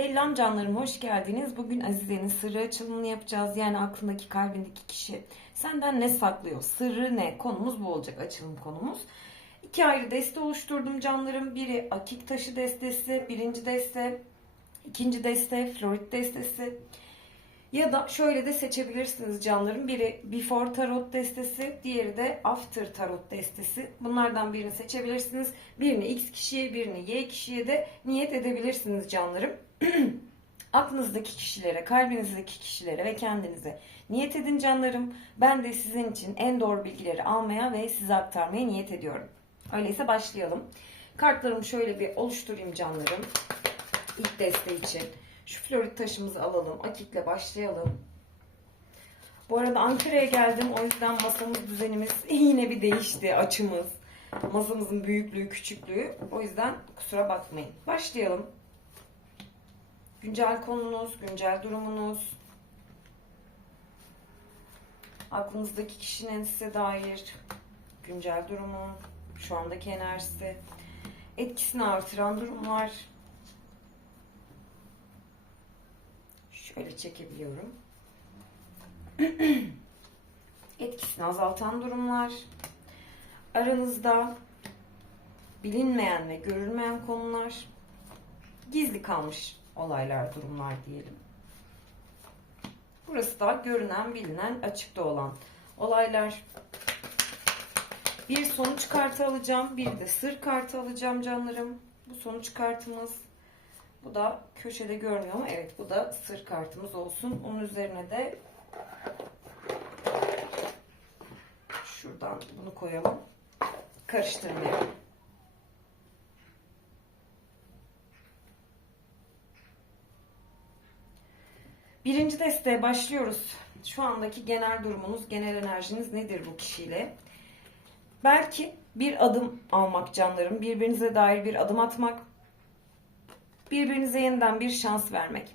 Selam canlarım, hoş geldiniz. Bugün Azize'nin sırrı açılımını yapacağız. Yani aklındaki, kalbindeki kişi senden ne saklıyor, sırrı ne? Konumuz bu olacak, açılım konumuz. İki ayrı deste oluşturdum canlarım. Biri akik taşı destesi, birinci deste, ikinci deste, florit destesi. Ya da şöyle de seçebilirsiniz canlarım. Biri Before Tarot destesi, diğeri de After Tarot destesi. Bunlardan birini seçebilirsiniz. Birini X kişiye, birini Y kişiye de niyet edebilirsiniz canlarım. Aklınızdaki kişilere, kalbinizdeki kişilere ve kendinize niyet edin canlarım. Ben de sizin için en doğru bilgileri almaya ve size aktarmaya niyet ediyorum. Öyleyse başlayalım. Kartlarımı şöyle bir oluşturayım canlarım. İlk deste için. Şu florit taşımızı alalım. Akikle başlayalım. Bu arada Ankara'ya geldim. O yüzden masamız, düzenimiz yine bir değişti. Açımız. Masamızın büyüklüğü, küçüklüğü. O yüzden kusura bakmayın. Başlayalım. Güncel konunuz, güncel durumunuz. Aklınızdaki kişinin size dair güncel durumu, şu andaki enerjisi, etkisini artıran durumlar. Şöyle çekebiliyorum. Etkisini azaltan durumlar. Aranızda bilinmeyen ve görülmeyen konular. Gizli kalmış olaylar, durumlar diyelim. Burası da görünen, bilinen, açıkta olan olaylar. Bir sonuç kartı alacağım, bir de sır kartı alacağım canlarım. Bu sonuç kartımız bu da köşede görmüyor ama evet bu da sır kartımız olsun. Onun üzerine de şuradan bunu koyalım. Karıştırmayalım. Birinci desteğe başlıyoruz. Şu andaki genel durumunuz, genel enerjiniz nedir bu kişiyle? Belki bir adım almak canlarım, birbirinize dair bir adım atmak, birbirinize yeniden bir şans vermek.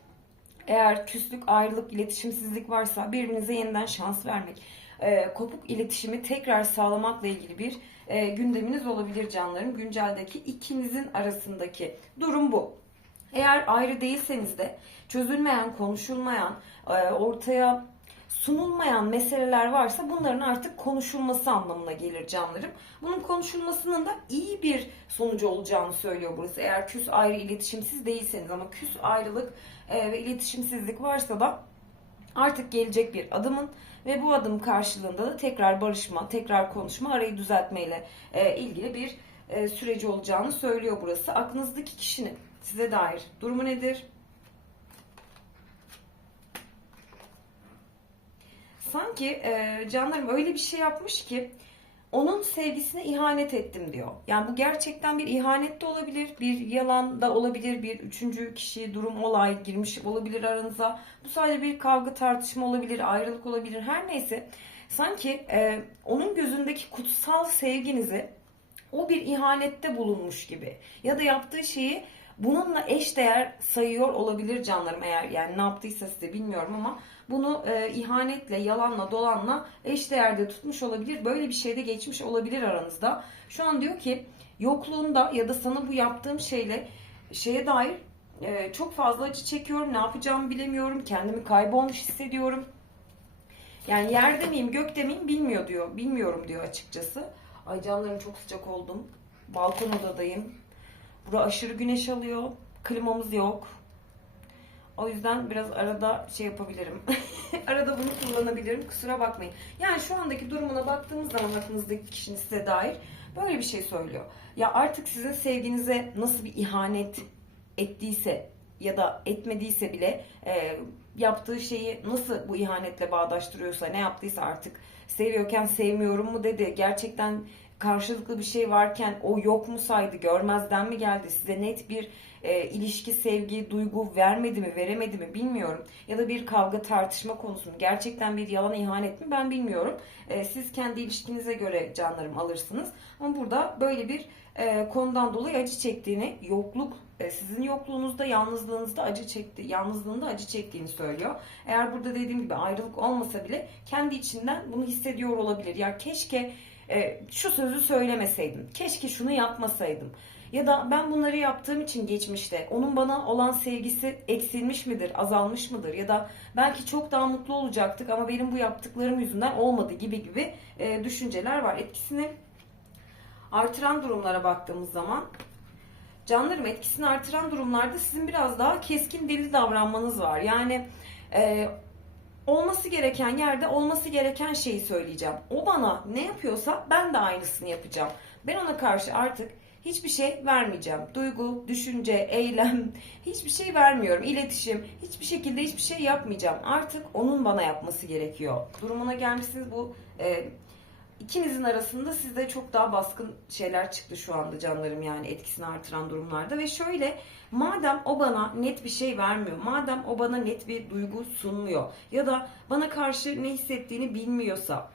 Eğer küslük, ayrılık, iletişimsizlik varsa birbirinize yeniden şans vermek. Ee, kopuk iletişimi tekrar sağlamakla ilgili bir e, gündeminiz olabilir canlarım. Günceldeki ikinizin arasındaki durum bu. Eğer ayrı değilseniz de çözülmeyen, konuşulmayan, e, ortaya sunulmayan meseleler varsa bunların artık konuşulması anlamına gelir canlarım. Bunun konuşulmasının da iyi bir sonucu olacağını söylüyor burası. Eğer küs ayrı iletişimsiz değilseniz ama küs ayrılık e, ve iletişimsizlik varsa da artık gelecek bir adımın ve bu adım karşılığında da tekrar barışma, tekrar konuşma, arayı düzeltmeyle e, ilgili bir süreci olacağını söylüyor burası. Aklınızdaki kişinin size dair durumu nedir? sanki e, canlarım öyle bir şey yapmış ki onun sevgisine ihanet ettim diyor. Yani bu gerçekten bir ihanet de olabilir, bir yalan da olabilir, bir üçüncü kişi, durum, olay girmiş olabilir aranıza. Bu sadece bir kavga, tartışma olabilir, ayrılık olabilir, her neyse. Sanki e, onun gözündeki kutsal sevginizi o bir ihanette bulunmuş gibi ya da yaptığı şeyi bununla eş değer sayıyor olabilir canlarım eğer yani ne yaptıysa size bilmiyorum ama bunu e, ihanetle, yalanla, dolanla eş değerde tutmuş olabilir. Böyle bir şey de geçmiş olabilir aranızda. Şu an diyor ki yokluğunda ya da sana bu yaptığım şeyle şeye dair e, çok fazla acı çekiyorum. Ne yapacağımı bilemiyorum. Kendimi kaybolmuş hissediyorum. Yani yerde miyim, gökte miyim bilmiyor diyor. Bilmiyorum diyor açıkçası. Ay canlarım çok sıcak oldum. Balkon odadayım. Bura aşırı güneş alıyor. Klimamız yok. O yüzden biraz arada şey yapabilirim. arada bunu kullanabilirim. Kusura bakmayın. Yani şu andaki durumuna baktığımız zaman aklınızdaki kişinin size dair böyle bir şey söylüyor. Ya artık sizin sevginize nasıl bir ihanet ettiyse ya da etmediyse bile e, yaptığı şeyi nasıl bu ihanetle bağdaştırıyorsa ne yaptıysa artık seviyorken sevmiyorum mu dedi. Gerçekten karşılıklı bir şey varken o yok mu saydı, görmezden mi geldi, size net bir e, ilişki, sevgi, duygu vermedi mi, veremedi mi bilmiyorum. Ya da bir kavga, tartışma konusu mu, gerçekten bir yalan, ihanet mi ben bilmiyorum. E, siz kendi ilişkinize göre canlarım alırsınız. Ama burada böyle bir e, konudan dolayı acı çektiğini, yokluk e, sizin yokluğunuzda, yalnızlığınızda acı çekti, yalnızlığında acı çektiğini söylüyor. Eğer burada dediğim gibi ayrılık olmasa bile kendi içinden bunu hissediyor olabilir. Ya keşke e, şu sözü söylemeseydim. Keşke şunu yapmasaydım. Ya da ben bunları yaptığım için geçmişte onun bana olan sevgisi eksilmiş midir, azalmış mıdır? Ya da belki çok daha mutlu olacaktık ama benim bu yaptıklarım yüzünden olmadı gibi gibi e, düşünceler var. Etkisini artıran durumlara baktığımız zaman canlarım etkisini artıran durumlarda sizin biraz daha keskin deli davranmanız var. Yani e, olması gereken yerde olması gereken şeyi söyleyeceğim. O bana ne yapıyorsa ben de aynısını yapacağım. Ben ona karşı artık hiçbir şey vermeyeceğim. Duygu, düşünce, eylem hiçbir şey vermiyorum. İletişim hiçbir şekilde hiçbir şey yapmayacağım. Artık onun bana yapması gerekiyor. Durumuna gelmişsiniz bu e, ikinizin arasında sizde çok daha baskın şeyler çıktı şu anda canlarım yani etkisini artıran durumlarda ve şöyle madem o bana net bir şey vermiyor madem o bana net bir duygu sunmuyor ya da bana karşı ne hissettiğini bilmiyorsa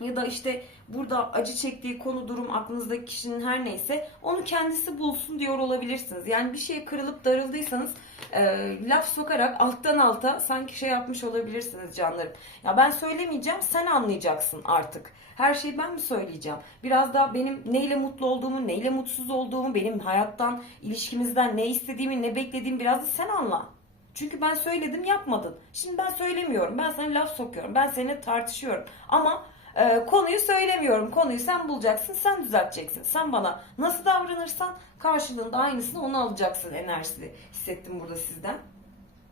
ya da işte burada acı çektiği konu durum aklınızdaki kişinin her neyse onu kendisi bulsun diyor olabilirsiniz. Yani bir şeye kırılıp darıldıysanız e, laf sokarak alttan alta sanki şey yapmış olabilirsiniz canlarım. Ya ben söylemeyeceğim sen anlayacaksın artık. Her şeyi ben mi söyleyeceğim? Biraz da benim neyle mutlu olduğumu, neyle mutsuz olduğumu, benim hayattan, ilişkimizden ne istediğimi, ne beklediğimi biraz da sen anla. Çünkü ben söyledim yapmadın. Şimdi ben söylemiyorum. Ben sana laf sokuyorum. Ben seninle tartışıyorum. Ama e, konuyu söylemiyorum. Konuyu sen bulacaksın. Sen düzelteceksin. Sen bana nasıl davranırsan karşılığında aynısını onu alacaksın enerjisi hissettim burada sizden.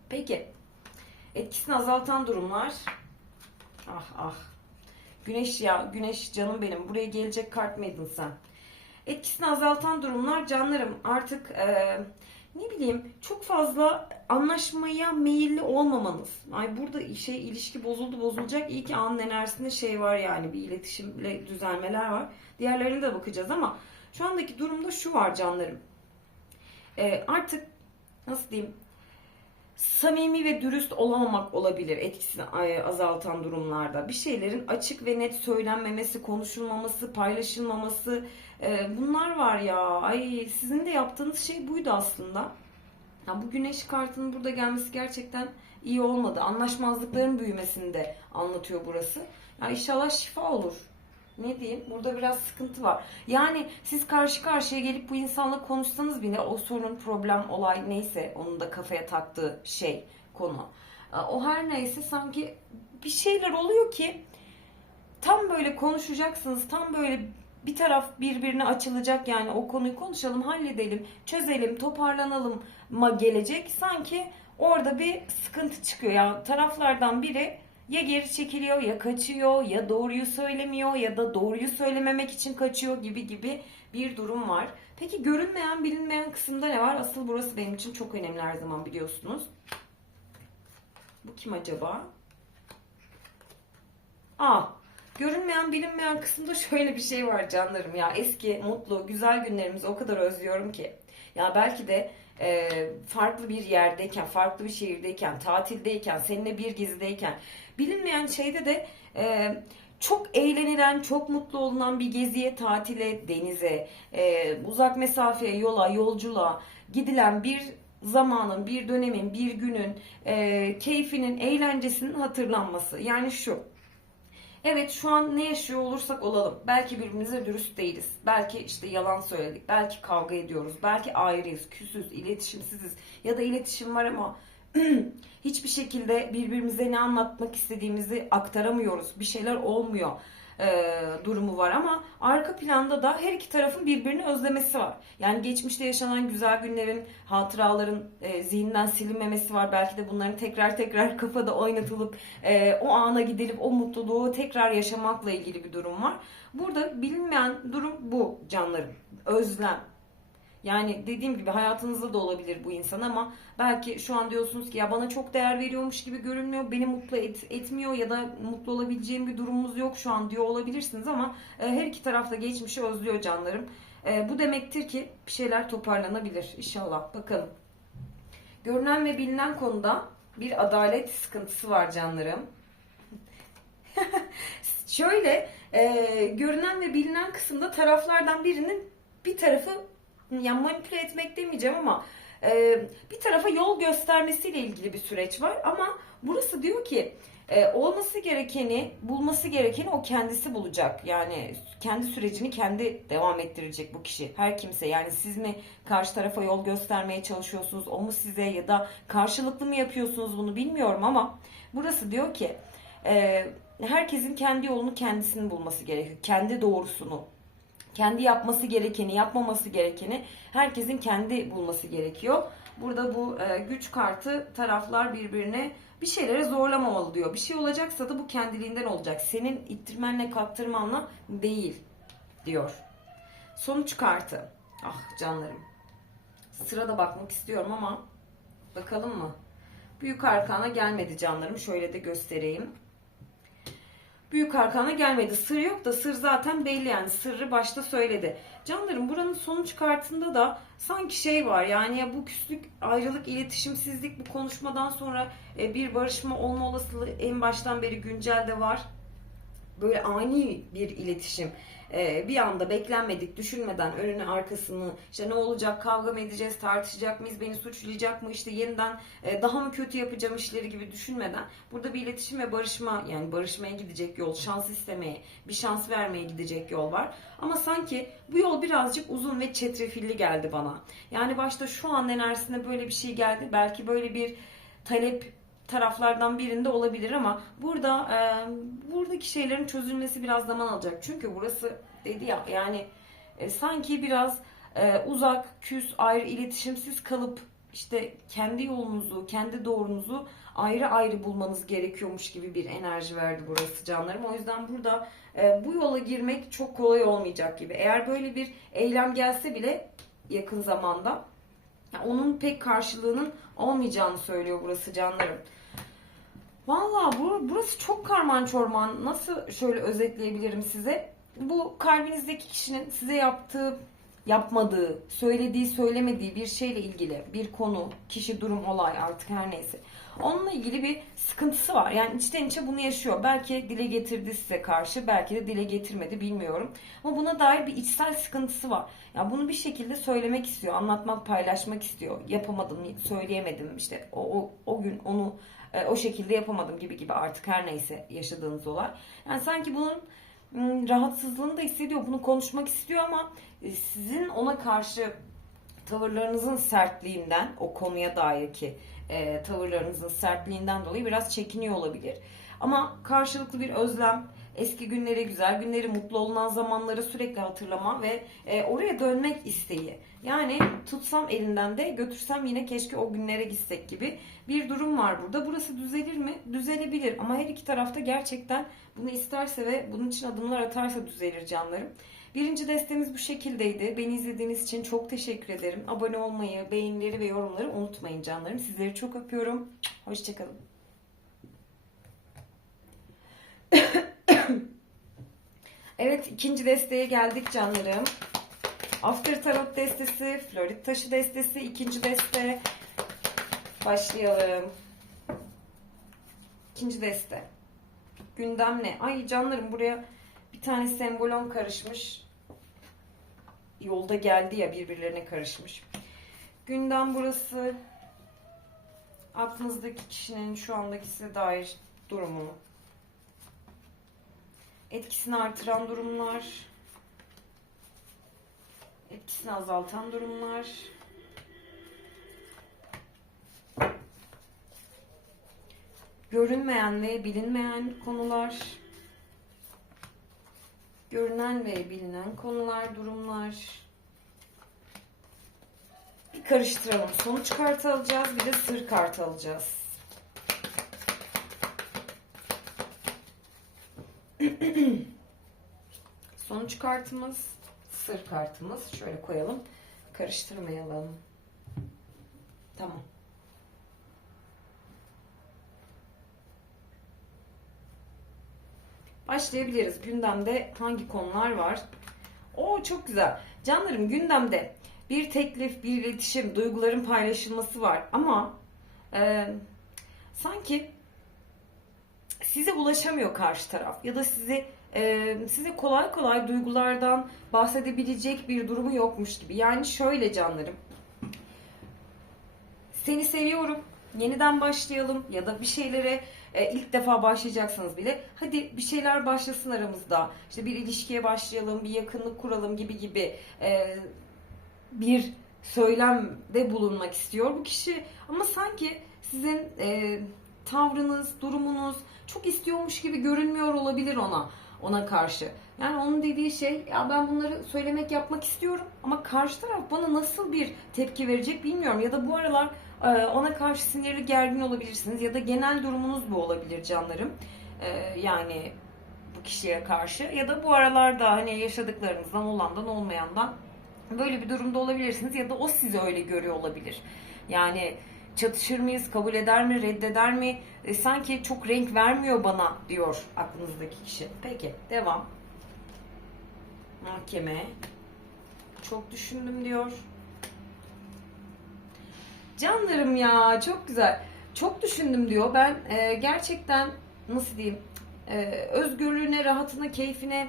Peki. Etkisini azaltan durumlar. Ah ah. Güneş ya. Güneş canım benim. Buraya gelecek kart mıydın sen? Etkisini azaltan durumlar canlarım. Artık e, ne bileyim çok fazla anlaşmaya meyilli olmamanız. Ay burada şey ilişki bozuldu bozulacak. İyi ki anın enerjisinde şey var yani bir iletişimle düzelmeler var. Diğerlerine de bakacağız ama şu andaki durumda şu var canlarım. Ee, artık nasıl diyeyim samimi ve dürüst olamamak olabilir etkisini azaltan durumlarda. Bir şeylerin açık ve net söylenmemesi, konuşulmaması, paylaşılmaması e, bunlar var ya. Ay sizin de yaptığınız şey buydu aslında. Ya bu güneş kartının burada gelmesi gerçekten iyi olmadı. Anlaşmazlıkların büyümesini de anlatıyor burası. Ya inşallah şifa olur. Ne diyeyim? Burada biraz sıkıntı var. Yani siz karşı karşıya gelip bu insanla konuşsanız bile o sorun, problem, olay neyse onun da kafaya taktığı şey, konu. O her neyse sanki bir şeyler oluyor ki tam böyle konuşacaksınız. Tam böyle bir taraf birbirine açılacak yani o konuyu konuşalım, halledelim, çözelim, toparlanalım ma gelecek. Sanki orada bir sıkıntı çıkıyor. Yani taraflardan biri ya geri çekiliyor ya kaçıyor ya doğruyu söylemiyor ya da doğruyu söylememek için kaçıyor gibi gibi bir durum var. Peki görünmeyen bilinmeyen kısımda ne var? Asıl burası benim için çok önemli her zaman biliyorsunuz. Bu kim acaba? Aa, görünmeyen bilinmeyen kısımda şöyle bir şey var canlarım ya. Eski, mutlu, güzel günlerimizi o kadar özlüyorum ki. Ya belki de e, farklı bir yerdeyken, farklı bir şehirdeyken, tatildeyken, seninle bir gezideyken, bilinmeyen şeyde de e, çok eğlenilen, çok mutlu olunan bir geziye, tatile, denize, e, uzak mesafeye, yola, yolculuğa gidilen bir zamanın, bir dönemin, bir günün e, keyfinin, eğlencesinin hatırlanması. Yani şu. Evet şu an ne yaşıyor olursak olalım. Belki birbirimize dürüst değiliz. Belki işte yalan söyledik. Belki kavga ediyoruz. Belki ayrıyız, küsüz, iletişimsiziz. Ya da iletişim var ama hiçbir şekilde birbirimize ne anlatmak istediğimizi aktaramıyoruz. Bir şeyler olmuyor e, durumu var ama arka planda da her iki tarafın birbirini özlemesi var. Yani geçmişte yaşanan güzel günlerin, hatıraların e, zihninden silinmemesi var. Belki de bunların tekrar tekrar kafada oynatılıp e, o ana gidilip o mutluluğu tekrar yaşamakla ilgili bir durum var. Burada bilinmeyen durum bu canlarım. Özlem. Yani dediğim gibi hayatınızda da olabilir bu insan ama belki şu an diyorsunuz ki ya bana çok değer veriyormuş gibi görünmüyor, beni mutlu et, etmiyor ya da mutlu olabileceğim bir durumumuz yok şu an diyor olabilirsiniz ama e, her iki tarafta geçmişi özlüyor canlarım. E, bu demektir ki bir şeyler toparlanabilir inşallah. Bakalım. Görünen ve bilinen konuda bir adalet sıkıntısı var canlarım. Şöyle e, görünen ve bilinen kısımda taraflardan birinin bir tarafı yani manipüle etmek demeyeceğim ama e, bir tarafa yol göstermesiyle ilgili bir süreç var ama burası diyor ki Ee, olması gerekeni, bulması gerekeni o kendisi bulacak. Yani kendi sürecini kendi devam ettirecek bu kişi. Her kimse yani siz mi karşı tarafa yol göstermeye çalışıyorsunuz, o mu size ya da karşılıklı mı yapıyorsunuz bunu bilmiyorum ama burası diyor ki e, herkesin kendi yolunu kendisinin bulması gerekiyor. Kendi doğrusunu, kendi yapması gerekeni, yapmaması gerekeni herkesin kendi bulması gerekiyor. Burada bu e, güç kartı taraflar birbirine bir şeylere zorlamamalı diyor. Bir şey olacaksa da bu kendiliğinden olacak. Senin ittirmenle kattırmanla değil diyor. Sonuç kartı. Ah canlarım. Sırada bakmak istiyorum ama bakalım mı? Büyük arkana gelmedi canlarım. Şöyle de göstereyim. Büyük arkana gelmedi. Sır yok da sır zaten belli yani. Sırrı başta söyledi. Canlarım buranın sonuç kartında da sanki şey var. Yani ya bu küslük, ayrılık, iletişimsizlik bu konuşmadan sonra e, bir barışma olma olasılığı en baştan beri güncelde var. Böyle ani bir iletişim. E, bir anda beklenmedik, düşünmeden önünü arkasını işte ne olacak, kavga mı edeceğiz, tartışacak mıyız, beni suçlayacak mı, işte yeniden e, daha mı kötü yapacağım işleri gibi düşünmeden burada bir iletişim ve barışma yani barışmaya gidecek yol, şans istemeye, bir şans vermeye gidecek yol var. Ama sanki bu yol birazcık uzun ve çetrefilli geldi bana. Yani başta şu an enerjisinde böyle bir şey geldi. Belki böyle bir talep taraflardan birinde olabilir ama burada e, buradaki şeylerin çözülmesi biraz zaman alacak. Çünkü burası dedi ya yani e, sanki biraz e, uzak, küs, ayrı, iletişimsiz kalıp işte kendi yolunuzu, kendi doğrunuzu ayrı ayrı bulmanız gerekiyormuş gibi bir enerji verdi burası canlarım. O yüzden burada e, bu yola girmek çok kolay olmayacak gibi. Eğer böyle bir eylem gelse bile yakın zamanda ya onun pek karşılığının olmayacağını söylüyor burası canlarım. Valla bu, burası çok karman çorman. Nasıl şöyle özetleyebilirim size? Bu kalbinizdeki kişinin size yaptığı, yapmadığı, söylediği, söylemediği bir şeyle ilgili bir konu, kişi, durum, olay artık her neyse. Onunla ilgili bir sıkıntısı var. Yani içten içe bunu yaşıyor. Belki dile getirdi size karşı, belki de dile getirmedi bilmiyorum. Ama buna dair bir içsel sıkıntısı var. Yani bunu bir şekilde söylemek istiyor, anlatmak, paylaşmak istiyor. Yapamadım, söyleyemedim işte o, o, o gün onu e, o şekilde yapamadım gibi gibi artık her neyse yaşadığınız olay. Yani sanki bunun rahatsızlığını da hissediyor. Bunu konuşmak istiyor ama e, sizin ona karşı tavırlarınızın sertliğinden o konuya dair ki e, tavırlarınızın sertliğinden dolayı biraz çekiniyor olabilir. Ama karşılıklı bir özlem, eski günleri, güzel günleri, mutlu olunan zamanları sürekli hatırlama ve e, oraya dönmek isteği. Yani tutsam elinden de götürsem yine keşke o günlere gitsek gibi bir durum var burada. Burası düzelir mi? Düzelebilir ama her iki tarafta gerçekten bunu isterse ve bunun için adımlar atarsa düzelir canlarım. Birinci destemiz bu şekildeydi. Beni izlediğiniz için çok teşekkür ederim. Abone olmayı, beğenileri ve yorumları unutmayın canlarım. Sizleri çok öpüyorum. Hoşçakalın. Evet ikinci desteğe geldik canlarım. After Tarot destesi, Florit taşı destesi, ikinci deste. Başlayalım. İkinci deste. Gündem ne? Ay canlarım buraya bir tane sembolon karışmış. Yolda geldi ya birbirlerine karışmış. Gündem burası. Aklınızdaki kişinin şu andaki size dair durumu. Etkisini artıran durumlar. Etkisini azaltan durumlar. Görünmeyen ve bilinmeyen konular. Görünen ve bilinen konular, durumlar. Bir karıştıralım. Sonuç kartı alacağız, bir de sır kartı alacağız. Sonuç kartımız, sır kartımız. Şöyle koyalım. Karıştırmayalım. Tamam. Başlayabiliriz. Gündemde hangi konular var? Oo çok güzel. Canlarım gündemde bir teklif, bir iletişim, duyguların paylaşılması var. Ama e, sanki size ulaşamıyor karşı taraf ya da sizi e, size kolay kolay duygulardan bahsedebilecek bir durumu yokmuş gibi. Yani şöyle canlarım. Seni seviyorum. yeniden başlayalım ya da bir şeylere e, ilk defa başlayacaksanız bile hadi bir şeyler başlasın aramızda. İşte bir ilişkiye başlayalım, bir yakınlık kuralım gibi gibi e, bir söylemde bulunmak istiyor bu kişi. Ama sanki sizin e, tavrınız, durumunuz çok istiyormuş gibi görünmüyor olabilir ona ona karşı. Yani onun dediği şey ya ben bunları söylemek yapmak istiyorum ama karşı taraf bana nasıl bir tepki verecek bilmiyorum ya da bu aralar e, ona karşı sinirli gergin olabilirsiniz ya da genel durumunuz bu olabilir canlarım. E, yani bu kişiye karşı ya da bu aralarda hani yaşadıklarınızdan olandan olmayandan böyle bir durumda olabilirsiniz ya da o sizi öyle görüyor olabilir. Yani çatışır mıyız, kabul eder mi, reddeder mi? E, sanki çok renk vermiyor bana diyor aklınızdaki kişi. Peki devam. Mahkeme. Çok düşündüm diyor. Canlarım ya çok güzel. Çok düşündüm diyor. Ben e, gerçekten nasıl diyeyim e, özgürlüğüne, rahatına, keyfine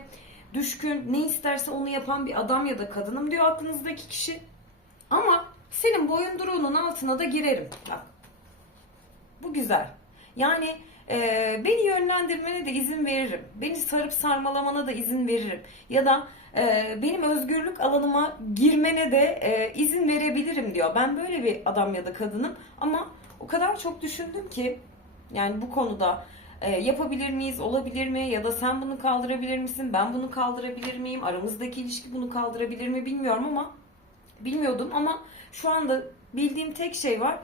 düşkün, ne isterse onu yapan bir adam ya da kadınım diyor aklınızdaki kişi. Ama senin boyunduruğunun altına da girerim. Bak. Bu güzel. Yani e, beni yönlendirmene de izin veririm. Beni sarıp sarmalamana da izin veririm. Ya da e, benim özgürlük alanıma girmene de e, izin verebilirim diyor. Ben böyle bir adam ya da kadınım ama o kadar çok düşündüm ki yani bu konuda e, yapabilir miyiz, olabilir mi ya da sen bunu kaldırabilir misin, ben bunu kaldırabilir miyim, aramızdaki ilişki bunu kaldırabilir mi bilmiyorum ama bilmiyordum ama şu anda bildiğim tek şey var.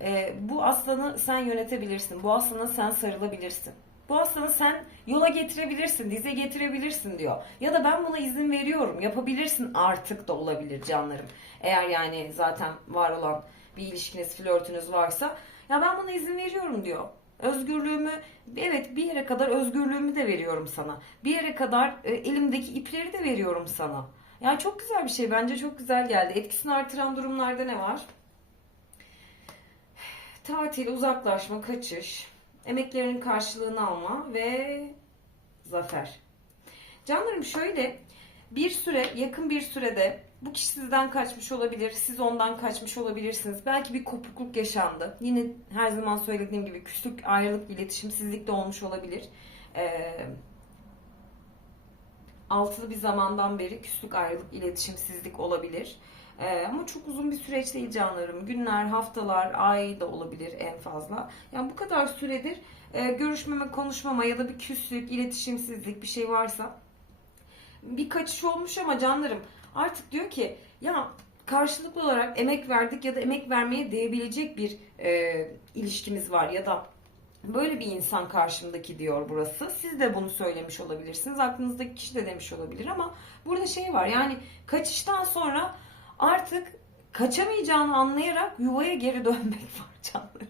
E, bu aslanı sen yönetebilirsin. Bu aslana sen sarılabilirsin. Bu aslanı sen yola getirebilirsin, dize getirebilirsin diyor. Ya da ben buna izin veriyorum. Yapabilirsin artık da olabilir canlarım. Eğer yani zaten var olan bir ilişkiniz, flörtünüz varsa. Ya ben buna izin veriyorum diyor. Özgürlüğümü, evet bir yere kadar özgürlüğümü de veriyorum sana. Bir yere kadar e, elimdeki ipleri de veriyorum sana. Yani çok güzel bir şey. Bence çok güzel geldi. Etkisini artıran durumlarda ne var? Tatil, uzaklaşma, kaçış, emeklerinin karşılığını alma ve zafer. Canlarım şöyle bir süre, yakın bir sürede bu kişi sizden kaçmış olabilir, siz ondan kaçmış olabilirsiniz. Belki bir kopukluk yaşandı. Yine her zaman söylediğim gibi küslük, ayrılık, iletişimsizlik de olmuş olabilir. Ee, altılı bir zamandan beri küslük, ayrılık, iletişimsizlik olabilir. Ee, ama çok uzun bir süreç değil canlarım. Günler, haftalar, ay da olabilir en fazla. Yani bu kadar süredir e, görüşmeme, konuşmama ya da bir küslük, iletişimsizlik bir şey varsa bir kaçış olmuş ama canlarım artık diyor ki ya karşılıklı olarak emek verdik ya da emek vermeye değebilecek bir e, ilişkimiz var ya da böyle bir insan karşımdaki diyor burası. Siz de bunu söylemiş olabilirsiniz. Aklınızdaki kişi de demiş olabilir ama burada şey var yani kaçıştan sonra artık kaçamayacağını anlayarak yuvaya geri dönmek var canlarım.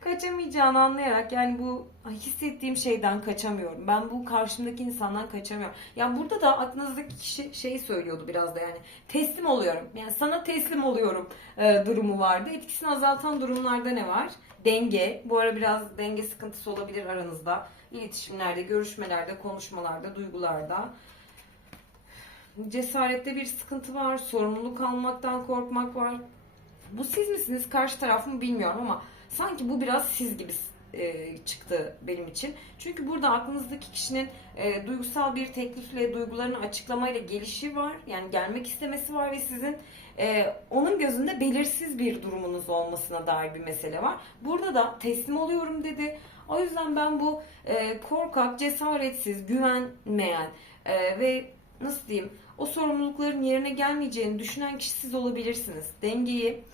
kaçamayacağını anlayarak yani bu hissettiğim şeyden kaçamıyorum. Ben bu karşımdaki insandan kaçamıyorum. Yani burada da aklınızdaki kişi şeyi söylüyordu biraz da yani teslim oluyorum. Yani sana teslim oluyorum e, durumu vardı. Etkisini azaltan durumlarda ne var? Denge. Bu ara biraz denge sıkıntısı olabilir aranızda. İletişimlerde, görüşmelerde, konuşmalarda, duygularda. Cesarette bir sıkıntı var. Sorumluluk almaktan korkmak var. Bu siz misiniz? Karşı taraf mı bilmiyorum ama sanki bu biraz siz gibi e, çıktı benim için. Çünkü burada aklınızdaki kişinin e, duygusal bir teklifle, duygularını açıklamayla gelişi var. Yani gelmek istemesi var ve sizin e, onun gözünde belirsiz bir durumunuz olmasına dair bir mesele var. Burada da teslim oluyorum dedi. O yüzden ben bu e, korkak, cesaretsiz, güvenmeyen e, ve nasıl diyeyim o sorumlulukların yerine gelmeyeceğini düşünen kişi siz olabilirsiniz. Dengeyi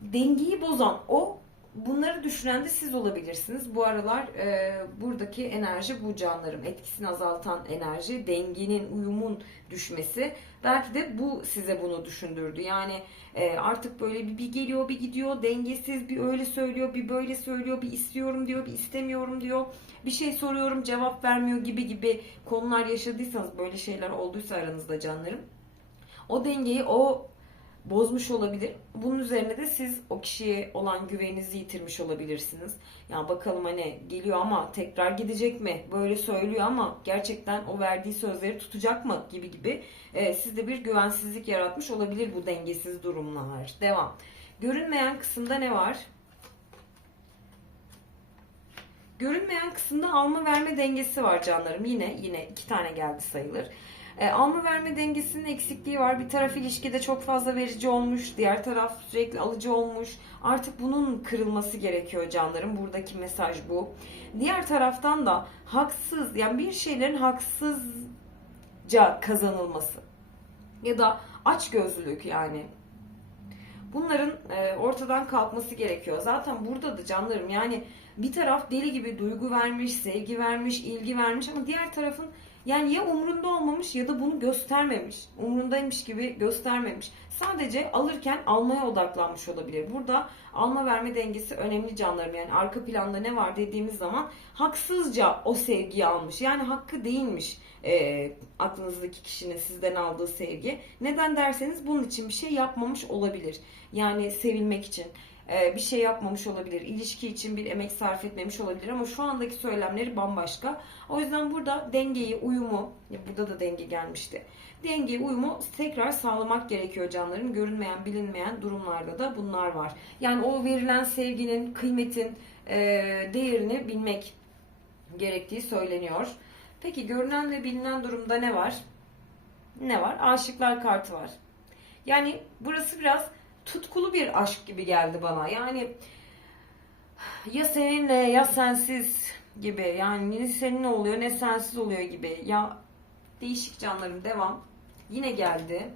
dengeyi bozan o bunları düşünen de siz olabilirsiniz. Bu aralar e, buradaki enerji bu canlarım. Etkisini azaltan enerji, dengenin, uyumun düşmesi. Belki de bu size bunu düşündürdü. Yani e, artık böyle bir, bir geliyor bir gidiyor, dengesiz bir öyle söylüyor, bir böyle söylüyor, bir istiyorum diyor, bir istemiyorum diyor. Bir şey soruyorum cevap vermiyor gibi gibi konular yaşadıysanız, böyle şeyler olduysa aranızda canlarım. O dengeyi, o bozmuş olabilir. Bunun üzerine de siz o kişiye olan güveninizi yitirmiş olabilirsiniz. Ya bakalım hani geliyor ama tekrar gidecek mi? Böyle söylüyor ama gerçekten o verdiği sözleri tutacak mı? Gibi gibi e, sizde bir güvensizlik yaratmış olabilir bu dengesiz durumlar. Devam. Görünmeyen kısımda ne var? Görünmeyen kısımda alma verme dengesi var canlarım. Yine yine iki tane geldi sayılır. E, alma verme dengesinin eksikliği var. Bir taraf ilişkide çok fazla verici olmuş, diğer taraf sürekli alıcı olmuş. Artık bunun kırılması gerekiyor canlarım. Buradaki mesaj bu. Diğer taraftan da haksız yani bir şeylerin haksızca kazanılması ya da açgözlülük yani bunların e, ortadan kalkması gerekiyor. Zaten burada da canlarım yani bir taraf deli gibi duygu vermiş, sevgi vermiş, ilgi vermiş ama diğer tarafın yani ya umrunda olmamış ya da bunu göstermemiş. Umrundaymış gibi göstermemiş. Sadece alırken almaya odaklanmış olabilir. Burada alma verme dengesi önemli canlarım. Yani arka planda ne var dediğimiz zaman haksızca o sevgiyi almış. Yani hakkı değilmiş e, aklınızdaki kişinin sizden aldığı sevgi. Neden derseniz bunun için bir şey yapmamış olabilir. Yani sevilmek için bir şey yapmamış olabilir. İlişki için bir emek sarf etmemiş olabilir ama şu andaki söylemleri bambaşka. O yüzden burada dengeyi, uyumu, burada da denge gelmişti. Dengeyi, uyumu tekrar sağlamak gerekiyor canlarım. Görünmeyen, bilinmeyen durumlarda da bunlar var. Yani o verilen sevginin, kıymetin, e, değerini bilmek gerektiği söyleniyor. Peki görünen ve bilinen durumda ne var? Ne var? Aşıklar kartı var. Yani burası biraz tutkulu bir aşk gibi geldi bana. Yani ya seninle ya sensiz gibi. Yani ne seninle oluyor ne sensiz oluyor gibi. Ya değişik canlarım devam. Yine geldi.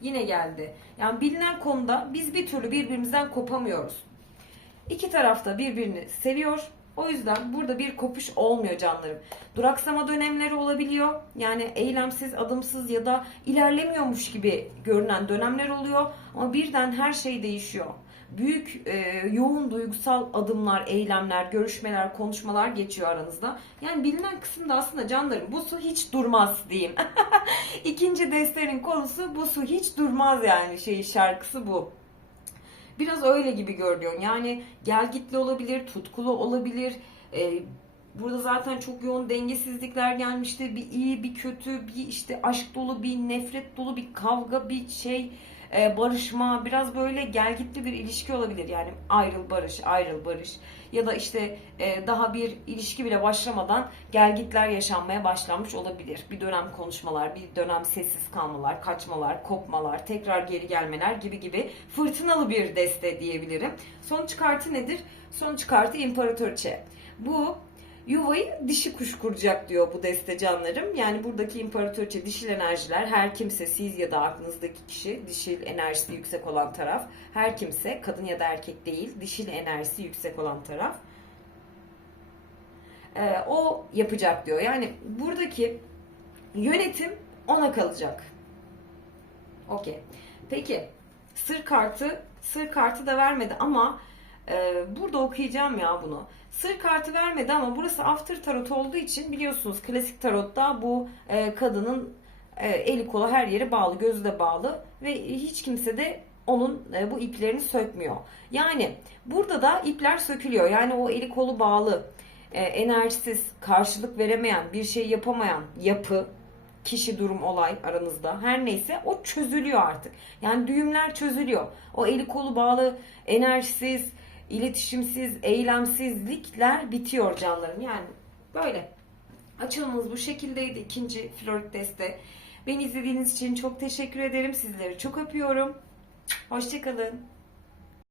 Yine geldi. Yani bilinen konuda biz bir türlü birbirimizden kopamıyoruz. İki tarafta birbirini seviyor. O yüzden burada bir kopuş olmuyor canlarım. Duraksama dönemleri olabiliyor. Yani eylemsiz, adımsız ya da ilerlemiyormuş gibi görünen dönemler oluyor. Ama birden her şey değişiyor. Büyük, e, yoğun duygusal adımlar, eylemler, görüşmeler, konuşmalar geçiyor aranızda. Yani bilinen kısımda aslında canlarım bu su hiç durmaz diyeyim. İkinci destenin konusu bu su hiç durmaz yani şey şarkısı bu. Biraz öyle gibi görünüyor. Yani gelgitli olabilir, tutkulu olabilir. Ee, burada zaten çok yoğun dengesizlikler gelmişti. Bir iyi, bir kötü, bir işte aşk dolu, bir nefret dolu, bir kavga, bir şey, e, barışma. Biraz böyle gelgitli bir ilişki olabilir. Yani ayrıl barış, ayrıl barış. Ya da işte e, daha bir ilişki bile başlamadan gelgitler yaşanmaya başlanmış olabilir. Bir dönem konuşmalar, bir dönem sessiz kalmalar, kaçmalar, kopmalar, tekrar geri gelmeler gibi gibi fırtınalı bir deste diyebilirim. Sonuç kartı nedir? Sonuç kartı imparatoriçe. Bu yuvayı dişi kuş kuracak diyor bu deste canlarım. Yani buradaki imparatoriçe dişil enerjiler her kimse siz ya da aklınızdaki kişi dişil enerjisi yüksek olan taraf her kimse kadın ya da erkek değil dişil enerjisi yüksek olan taraf Ee, o yapacak diyor. Yani buradaki yönetim ona kalacak. Okey. Peki sır kartı sır kartı da vermedi ama e, burada okuyacağım ya bunu. Sır kartı vermedi ama burası after tarot olduğu için biliyorsunuz klasik tarotta bu e, kadının e, eli kolu her yeri bağlı, gözü de bağlı ve hiç kimse de onun e, bu iplerini sökmüyor. Yani burada da ipler sökülüyor. Yani o eli kolu bağlı, e, enerjisiz, karşılık veremeyen, bir şey yapamayan yapı, kişi, durum, olay aranızda her neyse o çözülüyor artık. Yani düğümler çözülüyor. O eli kolu bağlı, enerjisiz, iletişimsiz, eylemsizlikler bitiyor canlarım. Yani böyle. Açılımımız bu şekildeydi. ikinci florik deste. Beni izlediğiniz için çok teşekkür ederim. Sizleri çok öpüyorum. Hoşçakalın.